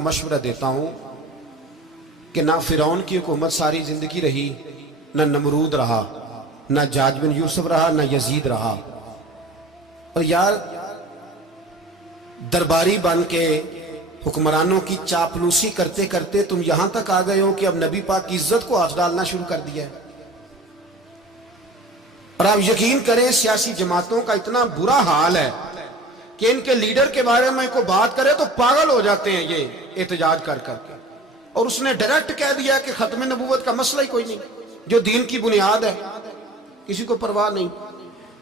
کو مشورہ دیتا ہوں کہ نہ فرعون کی حکومت ساری زندگی رہی، نہ نمرود رہا، نہ جاج بن یوسف رہا، نہ یزید رہا، اور یار درباری بن کے حکمرانوں کی چاپلوسی کرتے کرتے تم یہاں تک آ گئے ہو کہ اب نبی پاک کی عزت کو ہاتھ ڈالنا شروع کر دیا ہے۔ اور آپ یقین کریں سیاسی جماعتوں کا اتنا برا حال ہے کہ ان کے لیڈر کے بارے میں کوئی بات کرے تو پاگل ہو جاتے ہیں یہ احتجاج کر کر کے، اور اس نے ڈائریکٹ کہہ دیا کہ ختم نبوت کا مسئلہ ہی کوئی نہیں، جو دین کی بنیاد ہے کسی کو پرواہ نہیں۔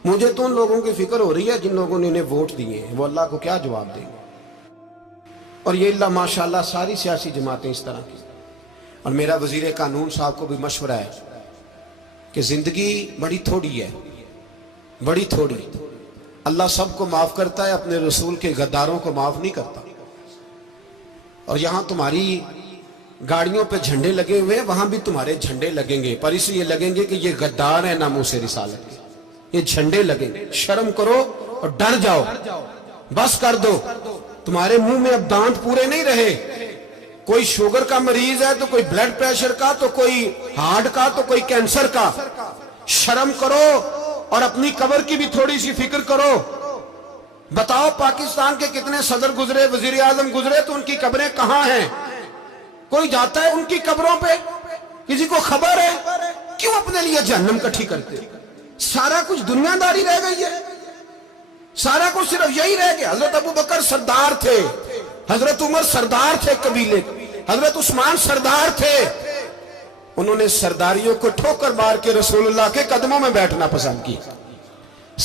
مجھے تو ان لوگوں کی فکر ہو رہی ہے جن لوگوں نے انہیں ووٹ دیے ہیں، وہ اللہ کو کیا جواب دیں گے۔ اور یہ اللہ ماشاءاللہ ساری سیاسی جماعتیں اس طرح کی۔ اور میرا وزیر قانون صاحب کو بھی مشورہ ہے کہ زندگی بڑی تھوڑی ہے، بڑی تھوڑی، اللہ سب کو معاف کرتا ہے، اپنے رسول کے غداروں کو معاف نہیں کرتا۔ اور یہاں تمہاری گاڑیوں پہ جھنڈے لگے ہوئے ہیں، وہاں بھی تمہارے جھنڈے لگیں گے، پر اس لیے لگیں گے کہ یہ غدار ہیں ناموس رسالت کے، یہ جھنڈے لگیں گے۔ شرم کرو اور ڈر جاؤ، بس کر دو۔ تمہارے منہ میں اب دانت پورے نہیں رہے، کوئی شوگر کا مریض ہے تو کوئی بلڈ پریشر کا، تو کوئی ہارٹ کا، تو کوئی کینسر کا۔ شرم کرو اور اپنی قبر کی بھی تھوڑی سی فکر کرو۔ بتاؤ پاکستان کے کتنے صدر گزرے، وزیر اعظم گزرے، تو ان کی قبریں کہاں ہیں؟ کوئی جاتا ہے ان کی قبروں پہ؟ کسی کو خبر ہے؟ کیوں اپنے لیے جہنم کٹھی کرتے؟ سارا کچھ دنیا داری رہ گئی ہے، سارا کچھ صرف یہی رہ گیا۔ حضرت ابو بکر سردار تھے، حضرت عمر سردار تھے قبیلے، حضرت عثمان سردار تھے، انہوں نے سرداریوں کو ٹھوکر مار کے رسول اللہ کے قدموں میں بیٹھنا پسند کی،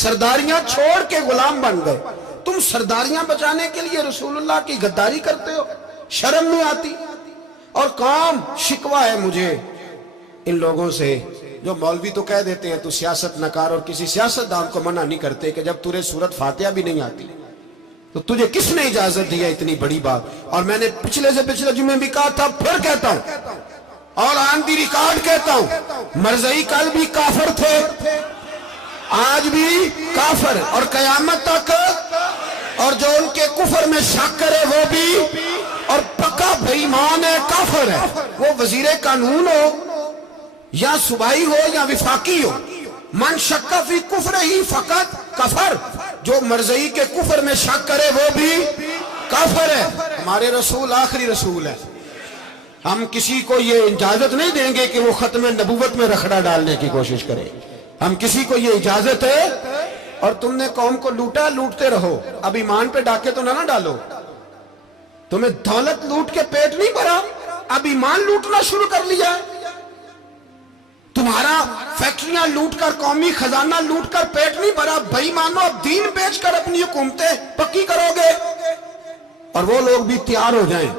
سرداریاں چھوڑ کے غلام بن گئے۔ تم سرداریاں بچانے کے لیے رسول اللہ کی غداری کرتے ہو، شرم نہیں آتی؟ اور کام شکوہ ہے مجھے ان لوگوں سے جو مولوی تو کہہ دیتے ہیں تو سیاست نہ کر، اور کسی سیاستدان کو منع نہیں کرتے کہ جب تجھے سورت فاتحہ بھی نہیں آتی تو تجھے کس نے اجازت دیا اتنی بڑی بات؟ اور میں نے پچھلے سے پچھلے جمعے بھی کہا تھا، پھر کہتا ہوں اور آن دی ریکارڈ کہتا ہوں، مرزائی کل بھی کافر تھے، آج بھی کافر، اور قیامت تک، اور جو ان کے کفر میں شک کرے وہ بھی، اور پکا بے ایمان ہے، کافر ہے۔ وہ وزیر قانون ہو یا صوبائی ہو یا وفاقی ہو، من شک فی کفر ہی فقط کفر، جو مرزائی کے کفر میں شک کرے وہ بھی کافر ہے۔ ہمارے رسول آخری رسول ہے، ہم کسی کو یہ اجازت نہیں دیں گے کہ وہ ختم نبوت میں رکھڑا ڈالنے کی کوشش کرے، ہم کسی کو یہ اجازت ہے۔ اور تم نے قوم کو لوٹا، لوٹتے رہو، اب ایمان پہ ڈاکے تو نہ ڈالو۔ تمہیں دولت لوٹ کے پیٹ نہیں بھرا، اب ایمان لوٹنا شروع کر لیا ہے۔ تمہارا فیکٹریاں لوٹ کر، قومی خزانہ لوٹ کر پیٹ نہیں بھرا، بھائی مانو اب دین بیچ کر اپنی حکومتیں پکی کرو گے۔ اور وہ لوگ بھی تیار ہو جائیں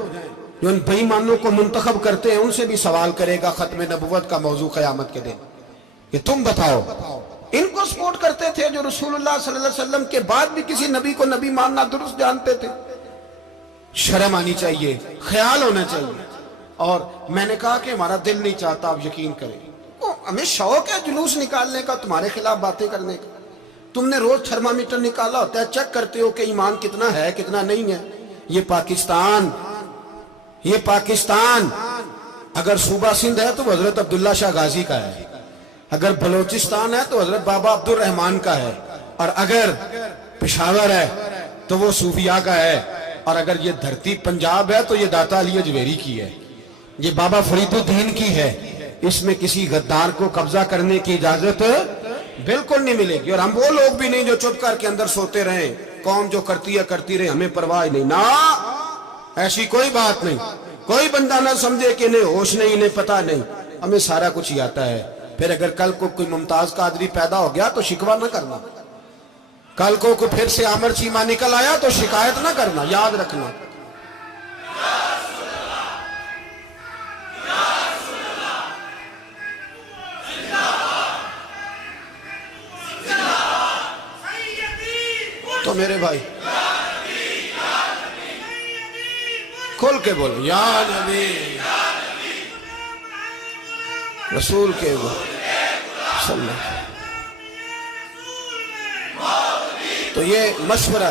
جو ان بھائی مانوں کو منتخب کرتے ہیں، ان سے بھی سوال کرے گا ختم نبوت کا موضوع قیامت کے دن کہ تم بتاؤ، ان کو سپورٹ کرتے تھے جو رسول اللہ صلی اللہ علیہ وسلم کے بعد بھی کسی نبی کو نبی ماننا درست جانتے تھے۔ شرم آنی چاہیے، خیال ہونا چاہیے۔ اور میں نے کہا کہ ہمارا دل نہیں چاہتا، آپ یقین کریں، ہمیں شوق ہے جلوس نکالنے کا، تمہارے خلاف باتیں کرنے کا۔ تم نے روز تھرمامیٹر نکالا ہوتا ہے، چیک کرتے ہو کہ ایمان کتنا ہے کتنا نہیں ہے۔ یہ پاکستان اگر صوبہ سندھ ہے تو حضرت عبداللہ شاہ غازی کا ہے، اگر بلوچستان ہے تو حضرت بابا عبد الرحمان کا ہے، اور اگر پشاور ہے تو وہ صوفیاء کا ہے، اور اگر یہ دھرتی پنجاب ہے تو یہ داتا علی اجویری کی ہے، یہ بابا فرید الدین کی ہے۔ اس میں کسی غدار کو قبضہ کرنے کی اجازت بالکل نہیں ملے گی۔ اور ہم وہ لوگ بھی نہیں جو چپ کر کے اندر سوتے رہیں، قوم جو کرتی ہے کرتی رہے، ہمیں پرواہ نہیں، نہ ایسی کوئی بات نہیں۔ کوئی بندہ نہ سمجھے کہ انہیں ہوش نہیں، انہیں پتہ نہیں، ہمیں سارا کچھ ہی آتا ہے۔ پھر اگر کل کو کوئی ممتاز قادری پیدا ہو گیا تو شکوہ نہ کرنا، کل کو پھر سے عامر چیمہ نکل آیا تو شکایت نہ کرنا، یاد رکھنا۔ تو میرے بھائی کھول کے بولو، یا نبی رسول کے وہ صلی اللہ۔ تو یہ مشورہ